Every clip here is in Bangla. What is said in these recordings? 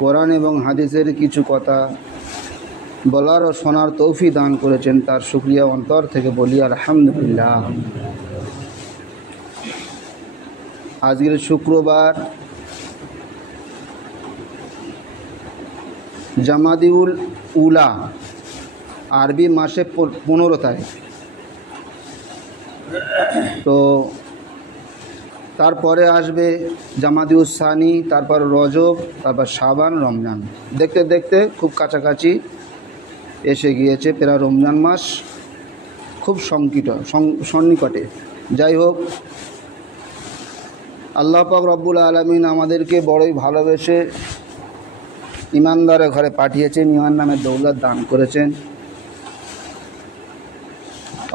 কোরআন এবং হাদিসের কিছু কথা বলার ও শোনার তৌফিক দান করেছেন, তার শুকরিয়া অন্তর থেকে বলি আলহামদুলিল্লাহ। আজকের শুক্রবার জামাদিউল উলা আরবি মাসে 15 তারিখ। তো তারপরে আসবে জামাদিউস সানি, তারপর রজব, তারপর শাবান, রমজান। দেখতে দেখতে খুব কাছাকাছি এসে গিয়েছে, প্রায় রমজান মাস খুব সন্নিকটে। যাই হোক, আল্লাহ পাক রব্বুল আলামিন আমাদেরকে বড়ই ভালোবেসে ইমানদারের ঘরে পাঠিয়েছেন, ইমান নামের দৌলত দান করেছেন।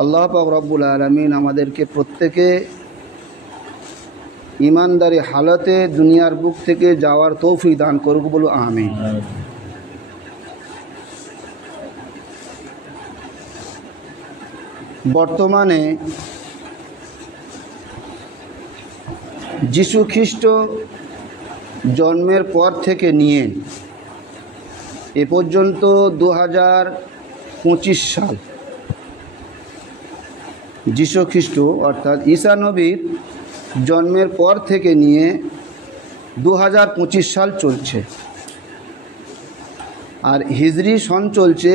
আল্লাহ পাক রব্বুল আলামিন আমাদেরকে প্রত্যেকে ইমানদারি হালতে দুনিয়ার বুক থেকে যাওয়ার তৌফিক দান করুক, বলো আমিন। বর্তমানে যিশু খ্রিস্ট জন্মের পর থেকে নিয়ে এ পর্যন্ত 2025 সাল, যিশু খ্রিস্ট অর্থাৎ ঈসা নবীর জন্মের পর থেকে নিয়ে 2025 সাল চলছে। আর হিজরি সন চলছে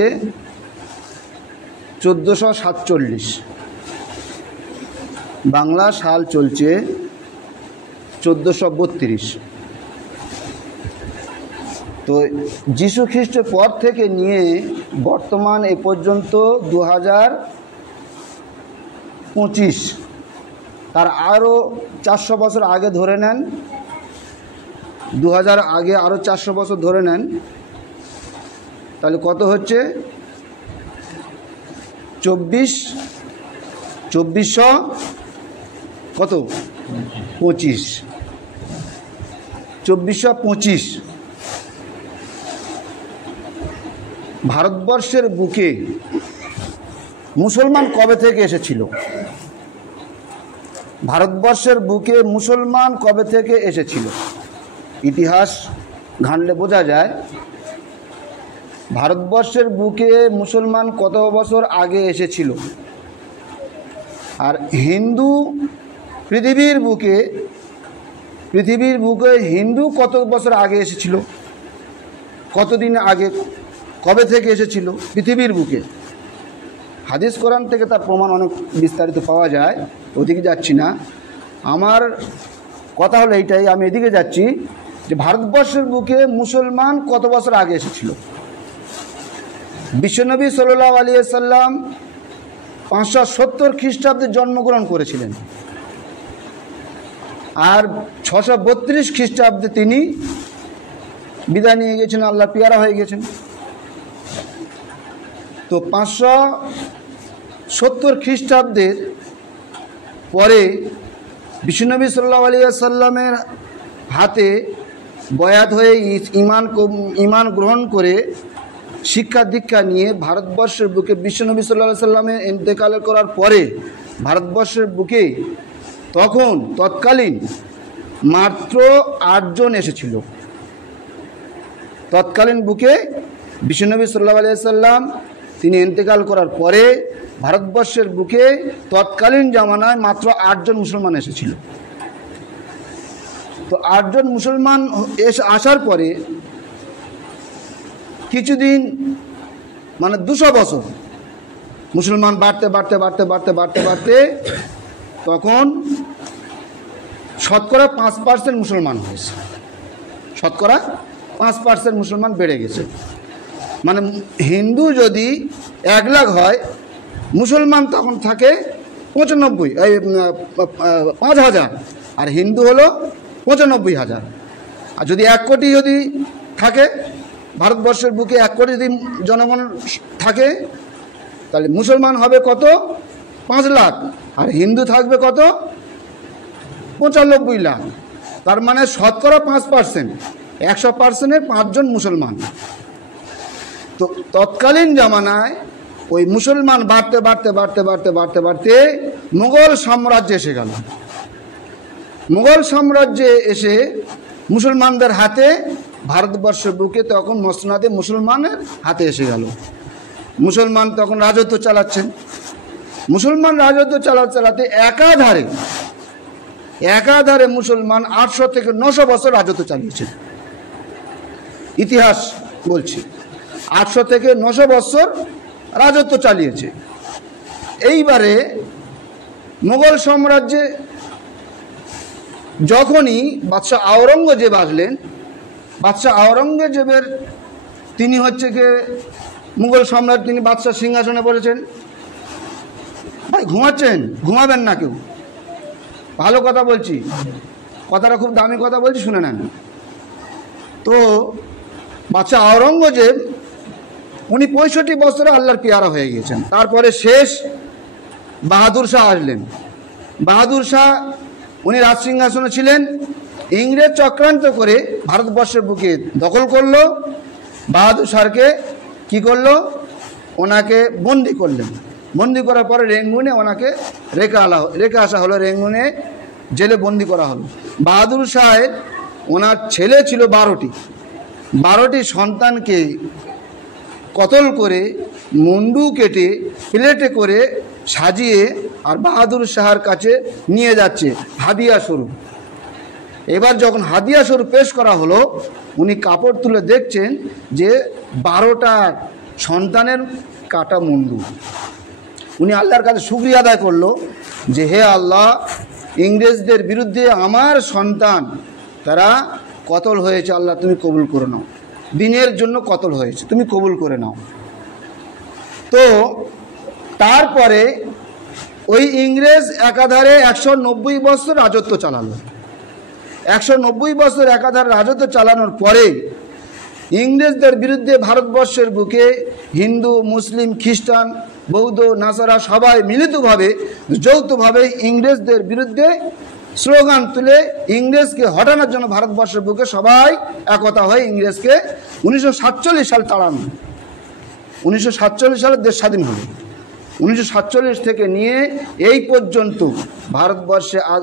1447, বাংলা সাল চলছে 1432। তো যিশু খ্রিস্টের পর থেকে নিয়ে বর্তমান এ পর্যন্ত 2025, তার আরও 400 বছর আগে ধরে নেন, 2000 আগে আরও 400 বছর ধরে নেন, তাহলে কত হচ্ছে? 2400 কত? 25, 2425। ভারতবর্ষের বুকে মুসলমান কবে থেকে এসেছিল? ভারতবর্ষের বুকে মুসলমান কবে থেকে এসেছিল? ইতিহাস ঘাঁটলে বোঝা যায় ভারতবর্ষের বুকে মুসলমান কত বছর আগে এসেছিল। আর হিন্দু পৃথিবীর বুকে হিন্দু কত বছর আগে এসেছিল? কতদিন আগে, কবে থেকে এসেছিল পৃথিবীর বুকে? হাদিস কোরআন থেকে তার প্রমাণ অনেক বিস্তারিত পাওয়া যায়, ওদিকে যাচ্ছি না। আমার কথা হলো এইটাই, আমি এদিকে যাচ্ছি যে ভারতবর্ষের বুকে মুসলমান কত বছর আগে এসেছিল। বিশ্বনবী সাল্লাল্লাহু আলাইহি সাল্লাম 570 খ্রিস্টাব্দে জন্মগ্রহণ করেছিলেন, আর 632 খ্রিস্টাব্দে তিনি বিদায় নিয়ে গেছেন, আল্লাহ পিয়ারা হয়ে গেছেন। তো 570 খ্রিস্টাব্দের পরে বিশ্বনবী সাল্লাল্লাহু আলাইহি সাল্লামের হাতে বয়াত হয়ে ঈমান গ্রহণ করে শিক্ষা দীক্ষা নিয়ে ভারতবর্ষের বুকে বিশ্বনবী সাল্লাল্লাহু আলাইহি সাল্লামের ইন্তেকাল করার পরে ভারতবর্ষের বুকে তৎকালীন মাত্র 8 জন এসেছিল। তৎকালীন বুকে বিশ্বনবী সাল্লাল্লাহু আলাইহি সাল্লাম তিনি ইন্তেকাল করার পরে ভারতবর্ষের বুকে তৎকালীন জামানায় মাত্র 8 জন মুসলমান এসেছিল। তো 8 জন মুসলমান আসার পরে কিছুদিন, মানে 200 বছর মুসলমান বাড়তে বাড়তে বাড়তে বাড়তে বাড়তে বাড়তে তখন শতকরা 5% মুসলমান হয়েছে। শতকরা 5% মুসলমান বেড়ে গেছে। মানে হিন্দু যদি 1 লাখ হয়, মুসলমান তখন থাকে 5,000, আর হিন্দু হলো 95,000। আর যদি 1 কোটি যদি থাকে, ভারতবর্ষের বুকে 1 কোটি যদি জনগণ থাকে, তাহলে মুসলমান হবে কত? 5 লাখ, আর হিন্দু থাকবে কত? 95 লাখ। তার মানে শতকরা 5%, 100%-এ 5 জন মুসলমান। তো তৎকালীন জামানায় ওই মুসলমান বাড়তে বাড়তে বাড়তে বাড়তে বাড়তে বাড়তে মুঘল সাম্রাজ্য এসে গেল। মুঘল সাম্রাজ্যে এসে মুসলমানদের হাতে, ভারতবর্ষের বুকে তখন মসনদে মুসলমানের হাতে এসে গেল। মুসলমান তখন রাজত্ব চালাচ্ছেন। মুসলমান রাজত্ব চালাতে একাধারে মুসলমান 800 থেকে 900 বছর রাজত্ব চালিয়েছেন। ইতিহাস বলছি 800 থেকে 900 বছর রাজত্ব চালিয়েছে। এইবারে মুঘল সাম্রাজ্যে যখনই বাদশাহ আওরঙ্গজেব আসলেন, বাদশাহ আওরঙ্গজেবের তিনি হচ্ছে যে মুঘল সম্রাট, তিনি বাদশাহ সিংহাসনে বসেছেন। ভাই ঘুমাচ্ছেন? ঘুমাবেন না কেউ, ভালো কথা বলছি, কথাটা খুব দামি কথা বলছি, শুনে নেন। তো বাদশাহ আওরঙ্গজেব উনি 65 বছরে আল্লাহর পেয়ারা হয়ে গিয়েছেন। তারপরে শেষ বাহাদুর শাহ আসলেন। বাহাদুর শাহ উনি রাজ সিংহাসনে ছিলেন। ইংরেজ চক্রান্ত করে ভারতবর্ষের বুকে দখল করলো। বাহাদুর শাহকে কি করলো? ওনাকে বন্দি করলেন। বন্দি করার পরে রেঙ্গুনে ওনাকে রেখে আসা হলো, রেঙ্গুনে জেলে বন্দি করা হলো। বাহাদুর শাহের ওনার ছেলে ছিল 12টি সন্তানকে কতল করে মুন্ডু কেটে প্লেটে করে সাজিয়ে আর বাহাদুর শাহের কাছে নিয়ে যাচ্ছে হাদিয়া স্বরূপ। এবার যখন হাদিয়া স্বরূপ পেশ করা হলো, উনি কাপড় তুলে দেখছেন যে 12টা সন্তানের কাটা মুন্ডু। উনি আল্লাহর কাছে শুকরিয়া আদায় করলো যে হে আল্লাহ, ইংরেজদের বিরুদ্ধে আমার সন্তান তারা কতল হয়েছে, আল্লাহ তুমি কবুল করে নাও, দিনের জন্য কতল হয়েছে, তুমি কবুল করে নাও। তো তারপরে ওই ইংরেজ একাধারে 190 বছর রাজত্ব চালালো। 190 বছর একাধারে রাজত্ব চালানোর পরে ইংরেজদের বিরুদ্ধে ভারতবর্ষের বুকে হিন্দু, মুসলিম, খ্রিস্টান, বৌদ্ধ, নাসারা সবাই মিলিতভাবে যৌথভাবে ইংরেজদের বিরুদ্ধে স্লোগান তুলে ইংরেজকে হটানোর জন্য ভারতবর্ষের বুকে সবাই একতা হয়ে ইংরেজকে 1947 সাল তাড়ানো। 1947 সালে দেশ স্বাধীন হলো। 1947 থেকে নিয়ে এই পর্যন্ত ভারতবর্ষে আজ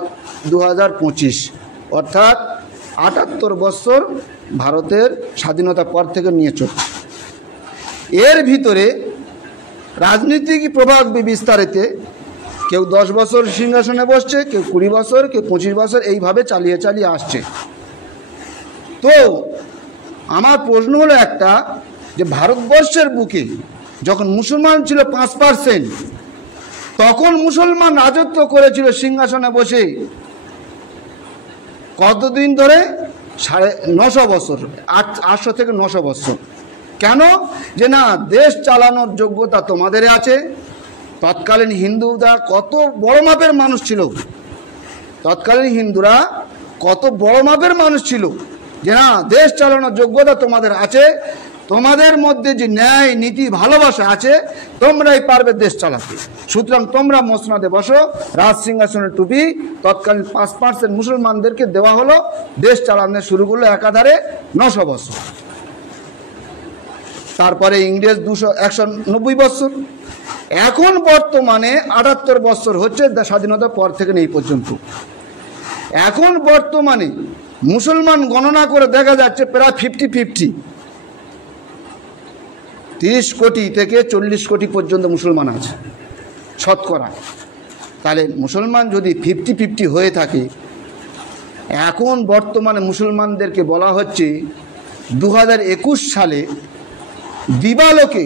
2025, অর্থাৎ 78 বছর ভারতের স্বাধীনতার পর থেকে নিয়ে চলছে। এর ভিতরে রাজনীতিক প্রভাব বিস্তারিতে কেউ 10 বছর সিংহাসনে বসছে, কেউ 20 বছর, কেউ 25 বছর, এইভাবে চালিয়ে আসছে। তো আমার প্রশ্ন হলো একটা, যে ভারতবর্ষের বুকে যখন মুসলমান ছিল 5%, তখন মুসলমান রাজত্ব করেছিল সিংহাসনে বসে কতদিন ধরে? 950 বছর, 800 থেকে 900 বছর। কেন? যে না, দেশ চালানোর যোগ্যতা তোমাদের আছে। তৎকালীন হিন্দুরা কত বড় মাপের মানুষ ছিল, তৎকালীন হিন্দুরা কত বড় মাপের মানুষ ছিল, যে না, দেশ চালানোর যোগ্যতা তোমাদের আছে, তোমাদের মধ্যে যে ন্যায়, নীতি, ভালোবাসা আছে, তোমরাই পারবে দেশ চালাতে। সুতরাং তোমরা মসনদে বসো। রাজ সিংহাসনের টুপি তৎকালীন 5% মুসলমানদেরকে দেওয়া হলো। দেশ চালানো শুরু করলো একাধারে 900 বছর। তারপরে ইংরেজ 190 বছর। এখন বর্তমানে 78 বছর হচ্ছে স্বাধীনতার পর থেকে এই পর্যন্ত। এখন বর্তমানে মুসলমান গণনা করে দেখা যাচ্ছে প্রায় 50-50, 30 কোটি থেকে 40 কোটি পর্যন্ত মুসলমান আছে শতকরা। তাহলে মুসলমান যদি 50-50 হয়ে থাকে, এখন বর্তমানে মুসলমানদেরকে বলা হচ্ছে 2021 সালে দিবালোকে,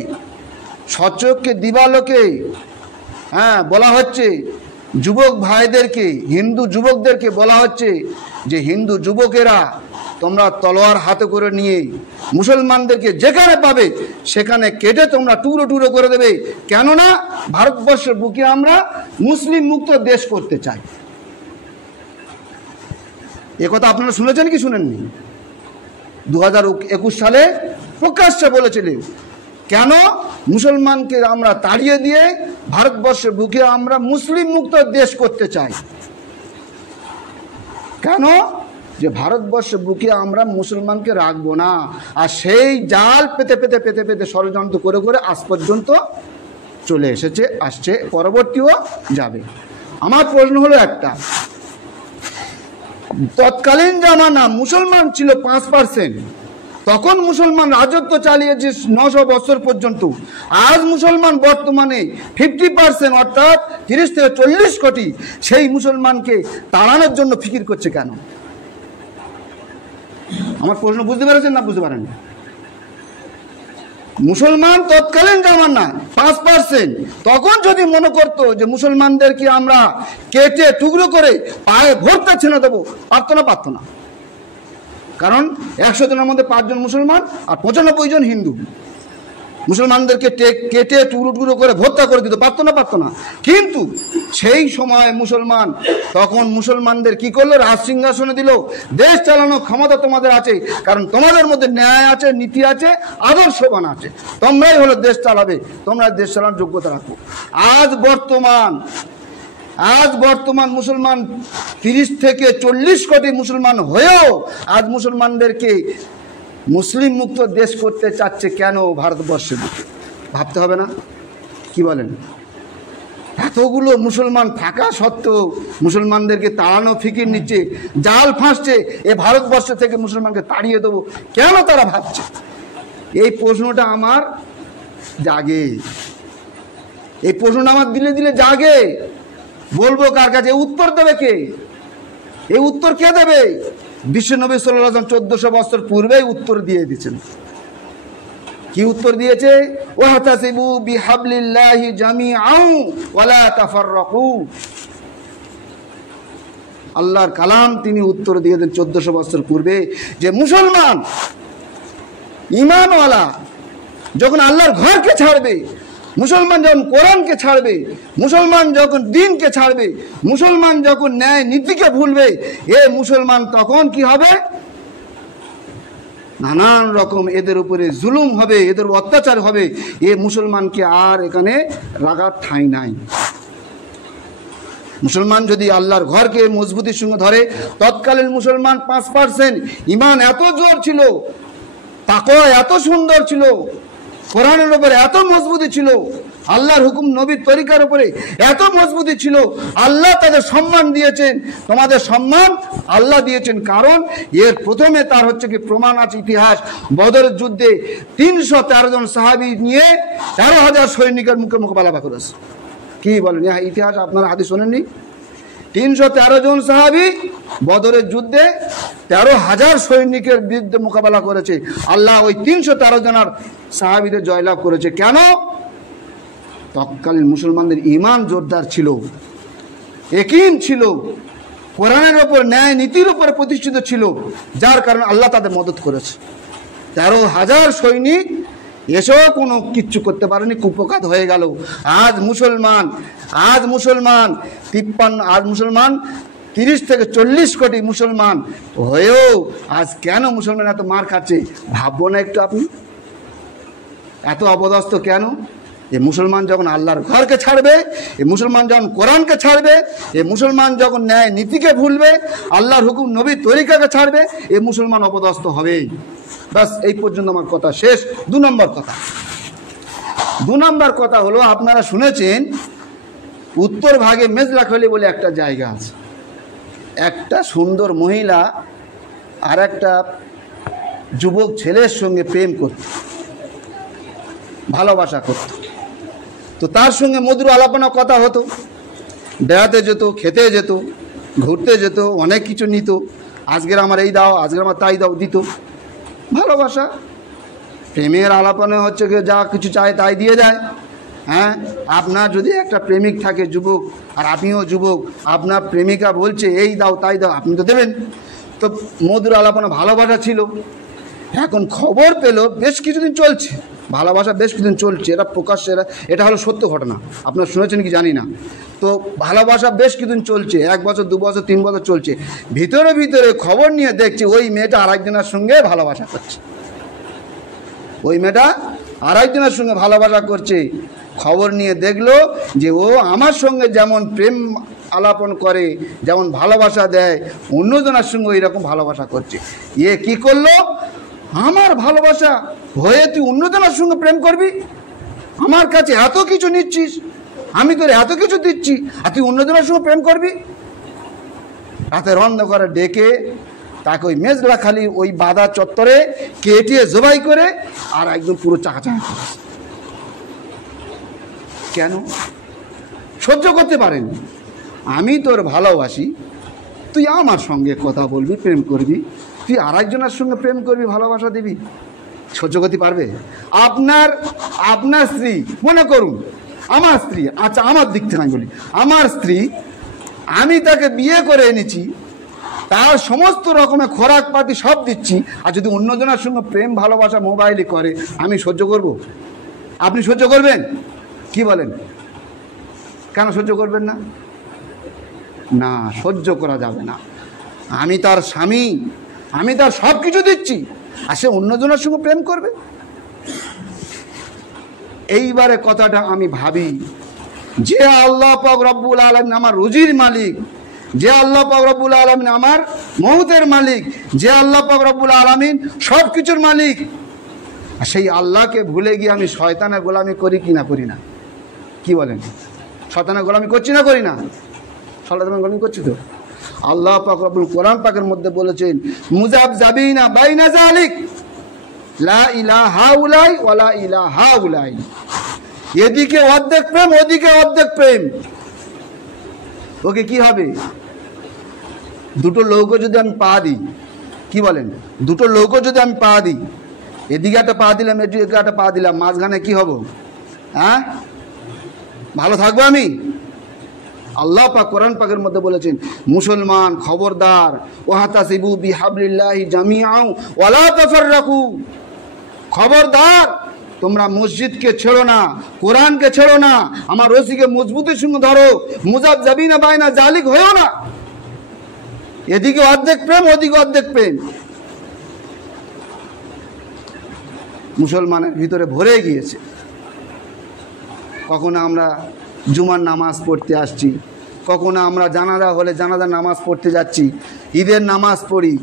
সচক্ষে দিবালোকে বলা হচ্ছে যুবক ভাইদেরকে, হিন্দু যুবকদেরকে বলা হচ্ছে যে হিন্দু যুবকেরা তোমরা তলোয়ার হাতে করে নিয়ে মুসলমানদেরকে যেখানে পাবে সেখানে কেটে তোমরা টুকরো টুকরো করে দেবে। কেননা ভারতবর্ষের বুকে আমরা মুসলিম মুক্ত দেশ করতে চাই। একথা আপনারা শুনেছেন কি শুনেননি? 2021 সালে প্রকাশ্যে বলেছিলেন, কেন মুসলমানকে আমরা তাড়িয়ে দিয়ে ভারতবর্ষের বুকে আমরা মুসলিম মুক্ত দেশ করতে চাই। কেন? যে ভারতবর্ষের বুকে আমরা মুসলমানকে রাখবো না। আর সেই জাল পেতে পেতে পেতে পেতে ষড়যন্ত্র করে করে আজ পর্যন্ত চলে এসেছে, আসছে, পরবর্তীও যাবে। আমার প্রশ্ন হলো একটা, তৎকালীন জামানা মুসলমান ছিল 5%। তখন মুসলমান রাজত্ব চালিয়েছে 900 বছর পর্যন্ত। আজ মুসলমান বর্তমানে 50%, অর্থাৎ 30 থেকে 40 কোটি। সেই মুসলমানকে তাড়ানোর জন্য ফিকির করছে কেন? আমার প্রশ্ন বুঝতে পেরেছেন না বুঝতে পারেন? মুসলমান তৎকালীন জামানা 5%। তখন যদি মনে করতো যে মুসলমানদেরকে আমরা কেটে টুকরো করে পায়ে ভরতে ছেড়ে দেবো, পারতো না। কারণ 100 জনের মধ্যে 5 জন মুসলমান আর 95 জন হিন্দু। মুসলমানদেরকে কেটে টুকরো টুকরো করে ভর্তা করে দিতে পারতো না। কিন্তু সেই সময় তখন মুসলমানদের কি করলো? রাজ সিংহাসনে দিল। দেশ চালানোর ক্ষমতা তোমাদের আছে, কারণ তোমাদের মধ্যে ন্যায় আছে, নীতি আছে, আদর্শবান আছে। তোমরাই হলো দেশ চালাবে, তোমরা দেশ চালানোর যোগ্যতা রাখো। আজ বর্তমান মুসলমান 30 থেকে 40 কোটি মুসলমান হয়েও আজ মুসলমানদেরকে মুসলিম মুক্ত দেশ করতে চাচ্ছে কেন? ভারতবর্ষে ভাবতে হবে না? কি বলেন? এতগুলো মুসলমান থাকা সত্ত্বেও মুসলমানদেরকে তাড়ানো ফিকির নিচ্ছে, জাল ফাঁসছে। এ ভারতবর্ষ থেকে মুসলমানকে তাড়িয়ে দেবো কেন তারা ভাবছে? এই প্রশ্নটা আমার জাগে, এই প্রশ্নটা আমার দিলে দিলে জাগে। বলবো কার কাছে? উত্তর দেবে কে? এই উত্তর কে দেবে? বিশ্বনবী সাল্লাল্লাহু আলাইহি ওয়াসাল্লাম 1400 বছর পূর্বেই উত্তর দিয়ে দিয়েছেন। কি উত্তর দিয়েছে? ওয়াহতাসিবু বিহাবলিল্লাহি জামিআন ওয়ালা তাফাররাকু। আল্লাহর কালাম তিনি উত্তর দিয়ে দেন 1400 বছর পূর্বে যে মুসলমান ঈমানওয়ালা যখন আল্লাহর ঘরকে ছাড়বে, মুসলমান যখন কোরআনকে ছাড়বে, মুসলমান যখন দ্বীনকে ছাড়বে, মুসলমান যখন ন্যায় নীতিকে ভুলবে, এ মুসলমান তখন কি হবে? নানান রকম এদের উপরে জুলুম হবে, এদের অত্যাচার হবে। এ মুসলমানকে আর এখানে রাখার ঠাঁই নাই। মুসলমান যদি আল্লাহর ঘরকে মজবুতির সঙ্গে ধরে, তৎকালীন মুসলমান 5%, ঈমান এত জোর ছিল, তাকওয়া এত সুন্দর ছিল, কোরআনের উপরে এত মজবুতি ছিল, আল্লাহর হুকুম নবীর তরিকার উপরে এত মজবুতি ছিল। আল্লাহ তাদের সম্মান দিয়েছেন, তোমাদের সম্মান আল্লাহ দিয়েছেন। কারণ এর প্রথমে তার হচ্ছে কি প্রমাণ আছে, ইতিহাস। বদরের যুদ্ধে 313 জন সাহাবী নিয়ে 13,000 সৈনিকের মুখে মোকাবেলা করেছে। কি বলেন? ইতিহাস আপনারা হাদিস শোনেননি? 313 জন সাহাবী বদরের যুদ্ধে 13,000 সৈনিকের বিরুদ্ধে মোকাবেলা করেছে। আল্লাহ ওই 313 জনের সাহাবীদের জয়লাভ করেছে। কেন? তৎকালীন মুসলমানদের ঈমান জোরদার ছিল, ইয়াকিন ছিল, কোরআনের উপর ন্যায় নীতির উপর প্রতিষ্ঠিত ছিল, যার কারণে আল্লাহ তাদের মদত করেছে। 13,000 সৈনিক এসেও কোনো কিচ্ছু করতে পারেনি, কুপকাত হয়ে গেল। আজ মুসলমান 30 থেকে 40 কোটি মুসলমান হয়েও আজ কেন মুসলমান এত মার খাচ্ছে? ভাববো না একটু আপনি? এত অপদস্থ কেন? এ মুসলমান যখন আল্লাহর ঘরকে ছাড়বে, এ মুসলমান যখন কোরআনকে ছাড়বে, এ মুসলমান যখন ন্যায় নীতিকে ভুলবে, আল্লাহর হুকুম নবীর তরিকাকে ছাড়বে, এ মুসলমান অপদস্থ হবেই। বাস, এই পর্যন্ত আমার কথা শেষ। 2 নম্বর কথা হলো, আপনারা শুনেছেন উত্তর ভাগে মেজলাখলি বলে একটা জায়গা আছে। একটা সুন্দর মহিলা আর একটা যুবক ছেলের সঙ্গে প্রেম করত, ভালোবাসা করত। তো তার সঙ্গে মধুর আলাপনা কথা হতো, বেড়াতে যেত, খেতে যেত, ঘুরতে যেত, অনেক কিছু নিত। আজকের আমার এই দাও, আজকের আমার তাই দাও, দিত। ভালোবাসা, প্রেমের আলাপনে হচ্ছে কি যা কিছু চায় তাই দিয়ে দেয়। হ্যাঁ, আপনার যদি একটা প্রেমিক থাকে যুবক, আর আপনিও যুবক, আপনার প্রেমিকা বলছে এই দাও তাই দাও, আপনি তো দেবেন। তো মধুর আলাপনা, ভালোবাসা ছিল। এখন খবর পেল বেশ কিছুদিন চলছে, ভালোবাসা বেশ কিছুদিন চলছে, এটা প্রকাশ্যে, এটা হলো সত্য ঘটনা, আপনারা শুনেছেন কি জানি না। তো ভালোবাসা বেশ কিছুদিন চলছে, 1 বছর 2 বছর 3 বছর চলছে। ভিতরে ভিতরে খবর নিয়ে দেখছে ওই মেয়েটা আরেকজনের সঙ্গে ভালোবাসা করছে, ওই মেয়েটা আরেকজনের সঙ্গে ভালোবাসা করছে। খবর নিয়ে দেখলো যে ও আমার সঙ্গে যেমন প্রেম আলাপন করে, যেমন ভালোবাসা দেয়, অন্যজনের সঙ্গে ওই রকম ভালোবাসা করছে। কি করলো? আমার ভালোবাসা হয়ে তুই অন্যজনের সঙ্গে প্রেম করবি? আমার কাছে এত কিছু নিচ্ছিস, আমি তোর এত কিছু দিচ্ছি, আর তুই অন্যজনের সঙ্গে প্রেম করবি? রাতের অন্ধকারে ডেকে তাকে ওই মেজলাখালি ওই বাধা চত্বরে কেটে জবাই করে আর একদম পুরো চাকাচাকা করে। কেন? সহ্য করতে পারেন। আমি তোর ভালোবাসি, তুই আমার সঙ্গে কথা বলবি, প্রেম করবি, তুই আর একজনের সঙ্গে প্রেম করবি, ভালোবাসা দিবি, সহ্য করতে পারবে? আপনার স্ত্রী, মনে করুন আমার স্ত্রী, আচ্ছা আমার দিক থেকে আমি বলি, আমার স্ত্রী, আমি তাকে বিয়ে করে এনেছি, তার সমস্ত রকমের খোরাক পাতি সব দিচ্ছি, আর যদি অন্যজনের সঙ্গে প্রেম ভালোবাসা মোবাইলে করে, আমি সহ্য করব? আপনি সহ্য করবেন? কি বলেন? কেন সহ্য করবেন না? না, সহ্য করা যাবে না। আমি তার স্বামী, আমি তার সব কিছু দিচ্ছি, আর সে অন্যজনের সঙ্গে প্রেম করবে? এইবারে কথাটা আমি ভাবি, যে আল্লাহ পাক রব্বুল আলামিন আমার রুজির মালিক, যে আল্লাহ পাক রব্বুল আলামিন আমার মৌতের মালিক, যে আল্লাহ পাক রব্বুল আলামিন সব কিছুর মালিক, সেই আল্লাহকে ভুলে গিয়ে আমি শয়তানের গোলামি করি কি না করি না? কি বলেন? শয়তানের গোলামি করছি না করি না? শয়তানের গোলামি করছি তো। আল্লাহ পাক রব্বুল কোরআন পাকের মধ্যে বলেছেন, মুযাবযাবিনা বাইনা যালিক লা ইলাহা উলাই ওয়ালা ইলাহা উলাই। এদিকে অর্ধেক প্রেম, ওদিকে অর্ধেক প্রেম। ওকে কি হবে? দুটো লৌকো যদি আমি পা দিই, কি বলেন? দুটো লৌকো যদি আমি পা দিই, এদিকে একটা পা দিলাম, এদিকে একটা পা দিলাম, মাঝখানে কি হব? হ্যাঁ, ভালো থাকবো আমি? আল্লাহ পাক কোরআন পাকের মধ্যে বলেছেন, মুসলমান খবরদার, ওয়াহতাসিবু বিহাবলিল্লাহি জামিআন ওয়ালা তাফাররাকু, খবরদার তোমরা মসজিদকে ছেড়ো না, কোরআনকে ছেড়ো না, আমার রশিকে মজবুতের সঙ্গে ধরো, মুযাবযাবিনা বাইনা যালিক হয়েও না। এদিকে অর্ধেক প্রেম, ওদিকে অর্ধেক প্রেম মুসলমানের ভিতরে ভরে গিয়েছে। কখনো আমরা জুমার নামাজ পড়তে আসছি, কখনো আমরা জানাজা হলে জানাজার নামাজ পড়তে যাচ্ছি, ঈদের নামাজ পড়ি,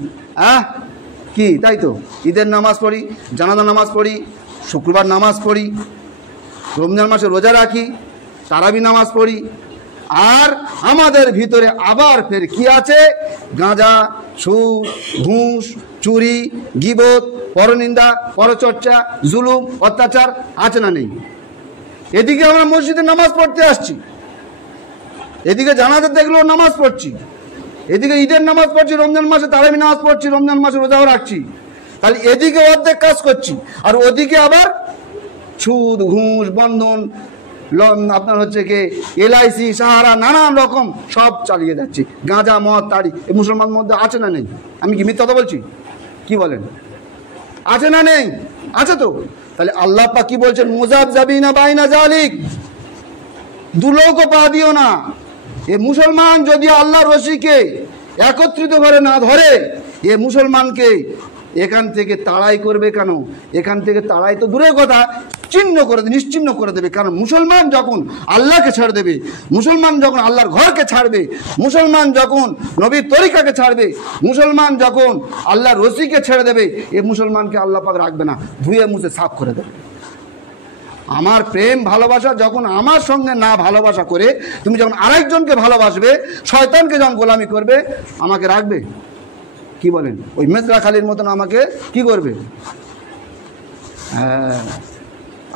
কি তাই তো? ঈদের নামাজ পড়ি, জানাজা নামাজ পড়ি, শুক্রবার নামাজ পড়ি, রমজান মাসে রোজা রাখি, তারাবি নামাজ পড়ি, আর আমাদের ভিতরে আবার ফের কি আছে? গাঁজা, সুদ, ঘুষ, চুরি, গীবত, পরনিন্দা, পরচর্চা, জুলুম, অত্যাচার আছে না নেই? এদিকে আমরা মসজিদে নামাজ পড়তে আসছি, এদিকে জানাজা দেখলেও নামাজ পড়ছি, এদিকে ঈদের নামাজ পড়ছি, রমজান মাসে তারাবি নামাজ পড়ছি, রমজান মাসে রোজাও রাখছি। তাহলে এদিকে অর্ধেক কাজ করছি, আর ওদিকে আবার সুদ, ঘুষ, বন্ধন, আপনার হচ্ছে কি এলআইসি, সাহারা, নানান রকম সব চালিয়ে যাচ্ছি, গাঁজা, মদ, তাড়ি। এই মুসলমানের মধ্যে আছে না নেই? আমি কি মিথ্যা কথা বলছি? কি বলেন? আছে না নেই? আছে তো। তাহলে আল্লাহ পাক কি বলছেন? মুযাবযাবিনা বাইনা যালিক, দুলোকও পা দিও না। এ মুসলমান যদি আল্লাহর রশিকে একত্রিত করে না ধরে, এ মুসলমানকে এখান থেকে তাড়াই করবে কেন? এখান থেকে তাড়াই তো দূরের কথা, চিহ্ন করে দেবে, নিশ্চিহ্ন করে দেবে। কারণ মুসলমান যখন আল্লাহকে ছেড়ে দেবে, মুসলমান যখন আল্লাহর ঘরকে ছাড়বে, মুসলমান যখন নবীর তরিকাকে ছাড়বে, মুসলমান যখন আল্লাহর রশিকে ছেড়ে দেবে, এ মুসলমানকে আল্লাহ পাক রাখবে না, ধুয়ে মুছে সাফ করে দেবে। আমার প্রেম ভালোবাসা যখন আমার সঙ্গে না ভালোবাসা করে তুমি যখন আরেকজনকে ভালোবাসবে, শয়তানকে যখন গোলামি করবে, আমাকে রাখবে? কি বলেন? ওই মেজরাখালির মতন আমাকে কি করবে? হ্যাঁ,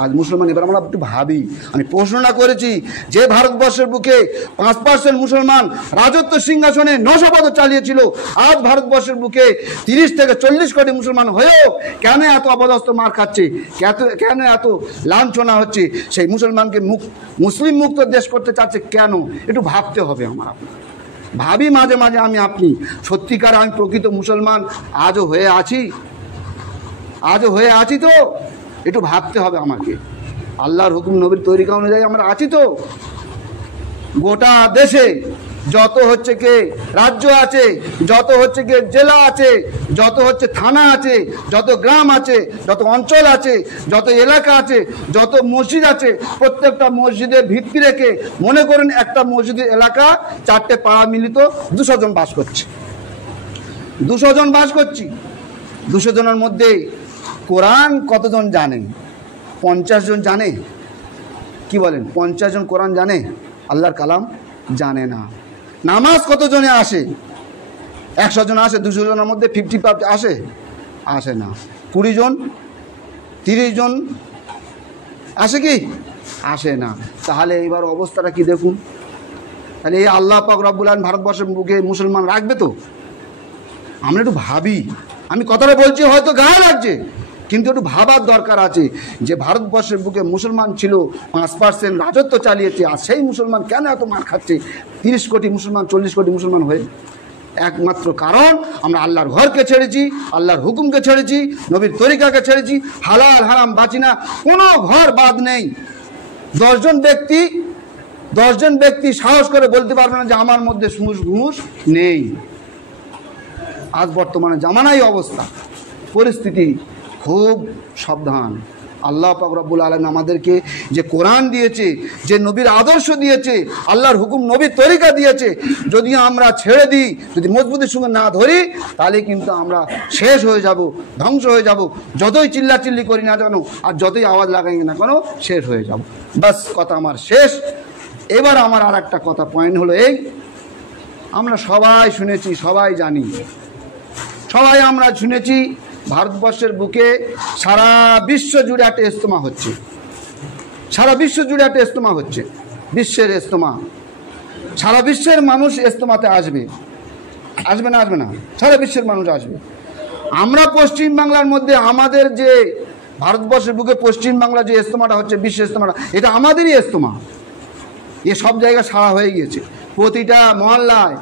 আজ মুসলমান, এবার আমরা একটু ভাবি। আমি প্রশ্নটা করেছি যে ভারতবর্ষের বুকে 5% মুসলমান রাজত্ব সিংহাসনে 900 বছর চালিয়েছিল, আজ ভারতবর্ষের বুকে 30 থেকে 40 কোটি মুসলমান হয়েও কেন এত অপদস্থ মার খাচ্ছে, কেন এত লাঞ্ছনা হচ্ছে? সেই মুসলমানকে মুসলিম মুক্ত দেশ করতে চাচ্ছে কেন? একটু ভাবতে হবে আমার আপনার। ভাবি মাঝে মাঝে আমি আপনি, সত্যিকার আমি প্রকৃত মুসলমান আজও হয়ে আছি? আজও হয়ে আছি তো? একটু ভাবতে হবে আমাকে। আল্লাহর হুকুম, নবীর তরিকা অনুযায়ী আমরা আছি তো? গোটা দেশে যত হচ্ছে কে রাজ্য আছে, যত হচ্ছে কে জেলা আছে, যত হচ্ছে থানা আছে, যত গ্রাম আছে, যত অঞ্চল আছে, যত এলাকা আছে, যত মসজিদ আছে, প্রত্যেকটা মসজিদের ভিত্তি রেখে মনে করেন একটা মসজিদের এলাকা 4টে পাড়া মিলিত 200 জন বাস করছে। 200 জন বাস করছি। 200 জনের মধ্যে কোরআন কতজন জানে? 50 জন জানে। কি বলেন? 50 জন কোরআন জানে? আল্লাহর কালাম জানে না। নামাজ কতজনে আসে? 100 জন আসে, 200 জনের মধ্যে 50 আসে? আসে না। 20 জন, 30 জন আসে কি? আসে না। তাহলে এইবার অবস্থাটা কি দেখুন। তাহলে এই আল্লাহ পাক রব্বুল আলামিন ভারতবর্ষের বুকে মুসলমান রাখবে তো? আমরা একটু ভাবি। আমি কথাটা বলছি হয়তো গায়ে লাগছে, কিন্তু একটু ভাবার দরকার আছে যে ভারতবর্ষের বুকে মুসলমান ছিল, 5% রাজত্ব চালিয়েছে, আর সেই মুসলমান কেন এত মার খাচ্ছে 30 কোটি মুসলমান, 40 কোটি মুসলমান হয়ে? একমাত্র কারণ আমরা আল্লাহর ঘরকে ছেড়েছি, আল্লাহর হুকুমকে ছেড়েছি, নবীর তরিকাকে ছেড়েছি। হালাল হারাম বাঁচি না, কোনো ঘর বাদ নেই। 10 জন ব্যক্তি সাহস করে বলতে পারবে না যে আমার মধ্যে ঘুষ নেই। আজ বর্তমানে জামানাই অবস্থা, পরিস্থিতি খুব সাবধান। আল্লাহ পাক রব্বুল আলামিন আমাদেরকে যে কোরআন দিয়েছে, যে নবীর আদর্শ দিয়েছে, আল্লাহর হুকুম নবীর তরিকা দিয়েছে, যদি আমরা ছেড়ে দিই, যদি মজবুতির সঙ্গে না ধরি, তাহলে কিন্তু আমরা শেষ হয়ে যাব, ধ্বংস হয়ে যাব। যতই চিল্লাচিল্লি করি না কেন, আর যতই আওয়াজ লাগাই না কেন, শেষ হয়ে যাব। বাস, কথা আমার শেষ। এবার আমার আর একটা কথা পয়েন্ট হলো এই, আমরা সবাই শুনেছি, সবাই জানি, সবাই আমরা শুনেছি ভারতবর্ষের বুকে সারা বিশ্ব জুড়ে একটা ইজতেমা হচ্ছে। সারা বিশ্ব জুড়ে একটা ইজতেমা হচ্ছে, বিশ্বের ইজতেমা। সারা বিশ্বের মানুষ ইজতেমাতে আসবে, আসবে না? আসবে না? সারা বিশ্বের মানুষ আসবে। আমরা পশ্চিমবাংলার মধ্যে, আমাদের যে ভারতবর্ষের বুকে পশ্চিমবাংলা যে ইজতেমাটা হচ্ছে, বিশ্ব ইজতেমাটা, এটা আমাদেরই ইজতেমা। এ সব জায়গায় সারা হয়ে গিয়েছে। প্রতিটা মহল্লায়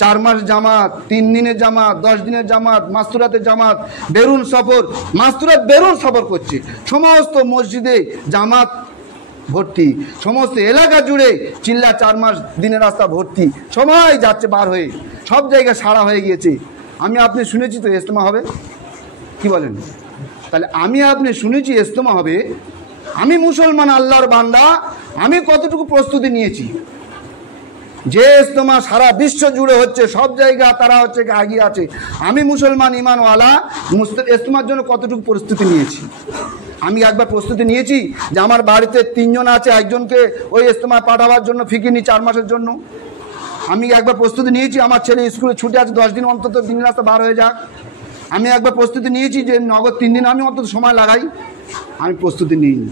4 মাস জামাত, 3 দিনের জামাত, 10 দিনের জামাত, মাস্তুরাতের জামাত, বেরুন সফর, মাস্তুরাত বেরুন সফর করছে। সমস্ত মসজিদে জামাত ভর্তি, সমস্ত এলাকা জুড়ে চিল্লা 4 মাস দিনের রাস্তা ভর্তি, সবাই যাচ্ছে বার হয়ে, সব জায়গায় সারা হয়ে গিয়েছে। আমি আপনি শুনেছি তো ইজতেমা হবে, কি বলেন? তাহলে আমি আপনি শুনেছি ইজতেমা হবে, আমি মুসলমান আল্লাহর বান্দা, আমি কতটুকু প্রস্তুতি নিয়েছি? যে ইজতেমা সারা বিশ্ব জুড়ে হচ্ছে, সব জায়গা তারা হচ্ছে এগিয়ে আছে, আমি মুসলমান ইমানওয়ালা ইজতেমার জন্য কতটুকু প্রস্তুতি নিয়েছি? আমি একবার প্রস্তুতি নিয়েছি যে আমার বাড়িতে 3 জন আছে, একজনকে ওই ইজতেমায় পাঠাবার জন্য ফিকির নি 4 মাসের জন্য। আমি একবার প্রস্তুতি নিয়েছি আমার ছেলে স্কুলে ছুটি আছে, 10 দিন অন্তত দিন রাস্তা বার হয়ে যাক। আমি একবার প্রস্তুতি নিয়েছি যে নগদ 3 দিন আমি অন্তত সময় লাগাই। আমি প্রস্তুতি নিইনি।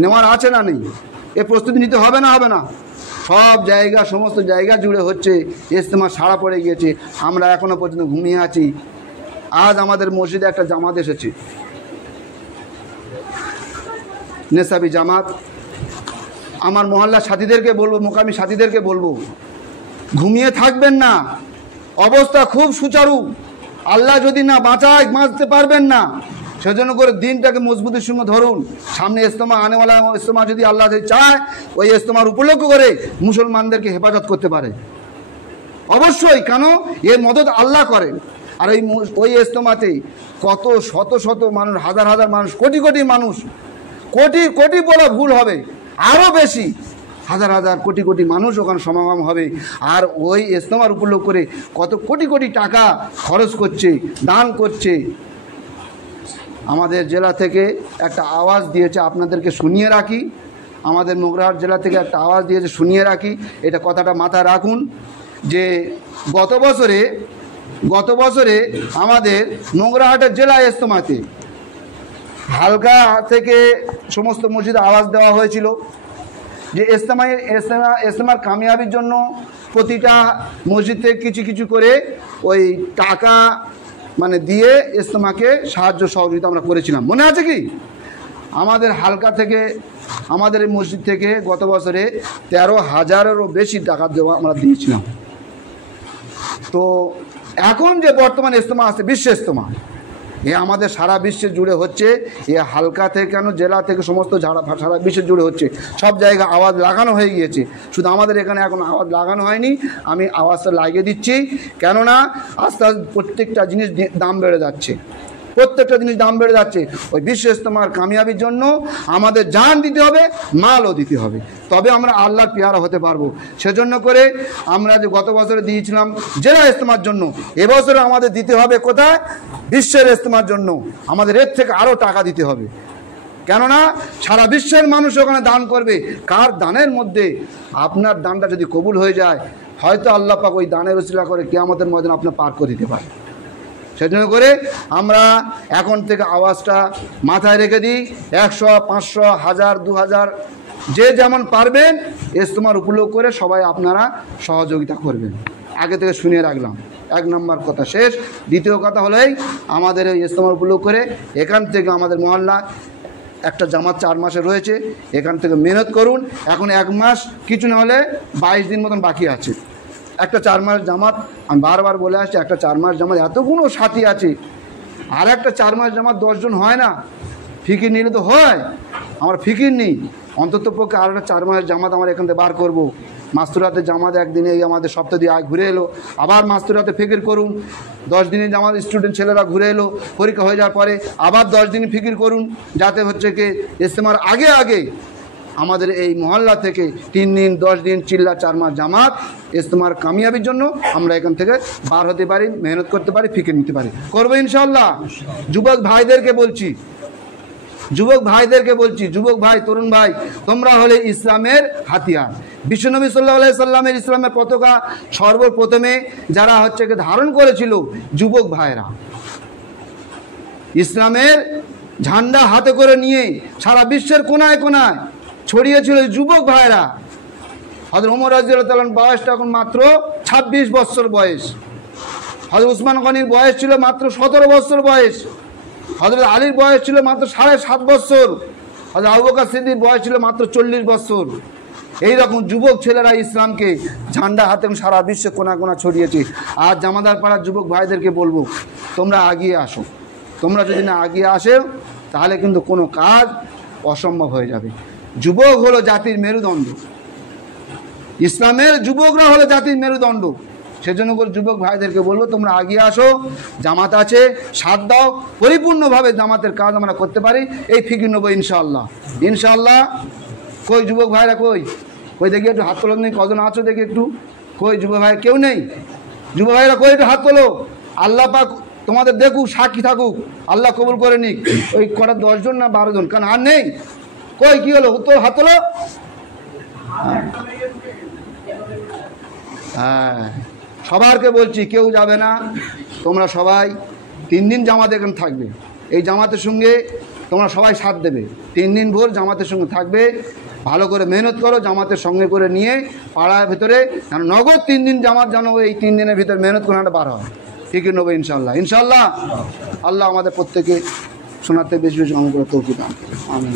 নেওয়ার আছে না নেই? এ প্রস্তুতি নিতে হবে না? হবে না? সব জায়গা, সমস্ত জায়গা জুড়ে হচ্ছে ইজতেমা, সাড়া পড়ে গিয়েছে। আমরা এখনো পর্যন্ত ঘুমিয়ে আছি। আজ আমাদের মসজিদে একটা জামাত এসেছে, নেশাবি জামাত। আমার মহল্লার সাথীদেরকে বলবো, মোকামি সাথীদেরকে বলবো, ঘুমিয়ে থাকবেন না। অবস্থা খুব সুচারু, আল্লাহ যদি না বাঁচায় বাঁচতে পারবেন না। সেজন্য করে দিনটাকে মজবুতির সঙ্গে ধরুন। সামনে ইজতেমা আনেওয়ালা ইজতেমা যদি আল্লাহ চায়, ওই ইজতেমার উপলক্ষ করে মুসলমানদেরকে হেফাজত করতে পারে অবশ্যই। কেন? এর মদত আল্লাহ করেন। আর ওই ইজতেমাতে কত শত শত মানুষ, হাজার হাজার মানুষ, কোটি কোটি মানুষ, কোটি কোটি বলা ভুল হবে, আরও বেশি, হাজার হাজার কোটি কোটি মানুষ ওখানে সমাগম হবে। আর ওই ইজতেমার উপলক্ষ করে কত কোটি কোটি টাকা খরচ করছে, দান করছে। আমাদের জেলা থেকে একটা আওয়াজ দিয়েছে, আপনাদেরকে শুনিয়ে রাখি। আমাদের মোগরাহাট জেলা থেকে একটা আওয়াজ দিয়েছে, শুনিয়ে রাখি। এটা কথাটা মাথায় রাখুন যে গত বছরে আমাদের মোগরাহাটের জেলা ইজতেমাতে হালকা থেকে সমস্ত মসজিদে আওয়াজ দেওয়া হয়েছিল যে ইজতেমার কামিয়াবির জন্য প্রতিটা মসজিদ থেকে কিছু কিছু করে ওই টাকা মানে দিয়ে ইজতেমাকে সাহায্য সহযোগিতা আমরা করেছিলাম। মনে আছে কি? আমাদের হালকা থেকে, আমাদের এই মসজিদ থেকে গত বছরে 13,000-এরও বেশি টাকা দেওয়া আমরা দিয়েছিলাম। তো এখন যে বর্তমান ইজতেমা আছে, বিশ্ব ইজতেমা, এ আমাদের সারা বিশ্বে জুড়ে হচ্ছে। এ হালকা থেকে কেন, জেলা থেকে সমস্ত সারা বিশ্বে জুড়ে হচ্ছে। সব জায়গায় আওয়াজ লাগানো হয়ে গিয়েছে, শুধু আমাদের এখানে এখন আওয়াজ লাগানো হয়নি। আমি আওয়াজটা লাগিয়ে দিচ্ছি, কেননা আস্তে আস্তে প্রত্যেকটা জিনিস দাম বেড়ে যাচ্ছে, প্রত্যেকটা জিনিস দাম বেড়ে যাচ্ছে। ওই বিশ্ব ইজতেমার কামিয়াবির জন্য আমাদের জান দিতে হবে, মালও দিতে হবে, তবে আমরা আল্লাহর পেয়ারা হতে পারবো। সেজন্য করে আমরা যে গত বছরে দিয়েছিলাম জেলা ইজতেমার জন্য, এবছরে আমাদের দিতে হবে কোথায়? বিশ্বের ইজতেমার জন্য। আমাদের এর থেকে আরও টাকা দিতে হবে, কেননা সারা বিশ্বের মানুষ ওখানে দান করবে। কার দানের মধ্যে আপনার দানটা যদি কবুল হয়ে যায়, হয়তো আল্লাহ পাক ওই দানের উসিলা করে কিয়ামতের ময়দান আপনার পার করে দিতে পারে। সেজন্য করে আমরা এখন থেকে আওয়াজটা মাথায় রেখে দিই, 100, 500, 1000, 2000 যে যেমন পারবেন ইজতেমার উপলক্ষ করে সবাই আপনারা সহযোগিতা করবেন। আগে থেকে শুনিয়ে রাখলাম, 1 নম্বর কথা শেষ। দ্বিতীয় কথা হলোই আমাদের এই ইজতেমার উপলক্ষ করে এখান থেকে আমাদের মহল্লা একটা জামাত 4 মাসে রয়েছে, এখান থেকে মেহনত করুন। এখন 1 মাস কিছু না হলে 22 দিন মতন বাকি আছে। একটা 4 মাস জামাত, আমি বারবার বলে আসছি, একটা 4 মাস জামাত এতগুলো সাথী আছে, আর একটা 4 মাস জামাত 10 জন হয় না। ফিকির নিলে তো হয়, আমার ফিকির নেই। অন্তত পক্ষে আর একটা 4 মাস জামাত আমার এখান থেকে বার করবো। মাস্তুরাতে জামাত একদিনে এই আমাদের সপ্তাহ দিয়ে ঘুরে এলো, আবার মাস্তুরাতে ফিকির করুন। 10 দিনে জামাত স্টুডেন্ট ছেলেরা ঘুরে এলো, পরীক্ষা হয়ে যাওয়ার পরে আবার 10 দিন ফিকির করুন, যাতে হচ্ছে কি ইজতেমার আগে আগে আমাদের এই মহল্লা থেকে 3 দিন 10 দিন চিল্লা 4 মাস জামাত ইজতেমার কামিয়াবির জন্য আমরা এখান থেকে বার হতে পারি, মেহনত করতে পারি, ফিকির নিতে পারি। করবো ইনশাআল্লাহ। যুবক ভাইদেরকে বলছি, যুবক ভাই, তরুণ ভাই, তোমরা হলে ইসলামের হাতিয়ার। বিশ্বনবী সাল্লাল্লাহু আলাইহি সাল্লামের ইসলামের পতাকা সর্বপ্রথমে যারা হচ্ছে ধারণ করেছিল যুবক ভাইরা। ইসলামের ঝান্ডা হাতে করে নিয়ে সারা বিশ্বের কোনায় কোনায় ছড়িয়েছিল যুবক ভাইরা। হযরত ওমর রাদিয়াল্লাহু তাআলার বয়সটা এখন মাত্র 26 বছর বয়স। হযরত উসমান গনির বয়স ছিল মাত্র 17 বছর বয়স। হযরত আলীর বয়স ছিল মাত্র 7.5 বছর। হযরত আবু বকর সিদ্দিকের বয়স ছিল মাত্র 40 বছর। এইরকম যুবক ছেলেরা ইসলামকে ঝান্ডা হাতে সারা বিশ্বে কোনা কোনা ছড়িয়েছে। আর জামাদার পাড়ার যুবক ভাইদেরকে বলবো, তোমরা আগিয়ে আসো। তোমরা যদি না আগিয়ে আসো তাহলে কিন্তু কোনো কাজ অসম্ভব হয়ে যাবে। যুবক হলো জাতির মেরুদণ্ড, ইসলামের যুবকরা হলো জাতির মেরুদণ্ড। সেজন্য করে যুবক ভাইদেরকে বলবো, তোমরা আগিয়ে আসো, জামাত আছে, সাথ দাও, পরিপূর্ণভাবে জামাতের কাজ আমরা করতে পারি, এই ফিকির নেবো ইনশাআল্লাহ। ইনশাআল্লাহ। কই যুবক ভাইরা, কই দেখি একটু হাত তোলো। নেই কজন আছো দেখি একটু, কই যুবক ভাই? কেউ নেই? যুবক ভাইরা কই একটু হাত তোলো। আল্লাহ পাক তোমাদের দেখুক, সাক্ষী থাকুক, আল্লাহ কবুল করে নিক। ওই কটা 10 জন না 12 জন, কারণ আর নেই। কই কি হলো? উত্তর হাত তোলো। হ্যাঁ, সবারকে বলছি, কেউ যাবে না। তোমরা সবাই 3 দিন জামাত এখানে থাকবে। এই জামাতের সঙ্গে তোমরা সবাই সাথ দেবে। 3 দিন ভোর জামাতের সঙ্গে থাকবে। ভালো করে মেহনত করো, জামাতের সঙ্গে করে নিয়ে পাড়ার ভিতরে যেন নগদ 3 দিন জামাত যেন এই 3 দিনের ভিতরে মেহনত করে একটা বার হয়। ঠিকই নেবো ইনশাআল্লাহ। ইনশাআল্লাহ। আল্লাহ আমাদের প্রত্যেকে শোনাতে বেশি বেশি আমল করে তৌফিক দান। আমিন।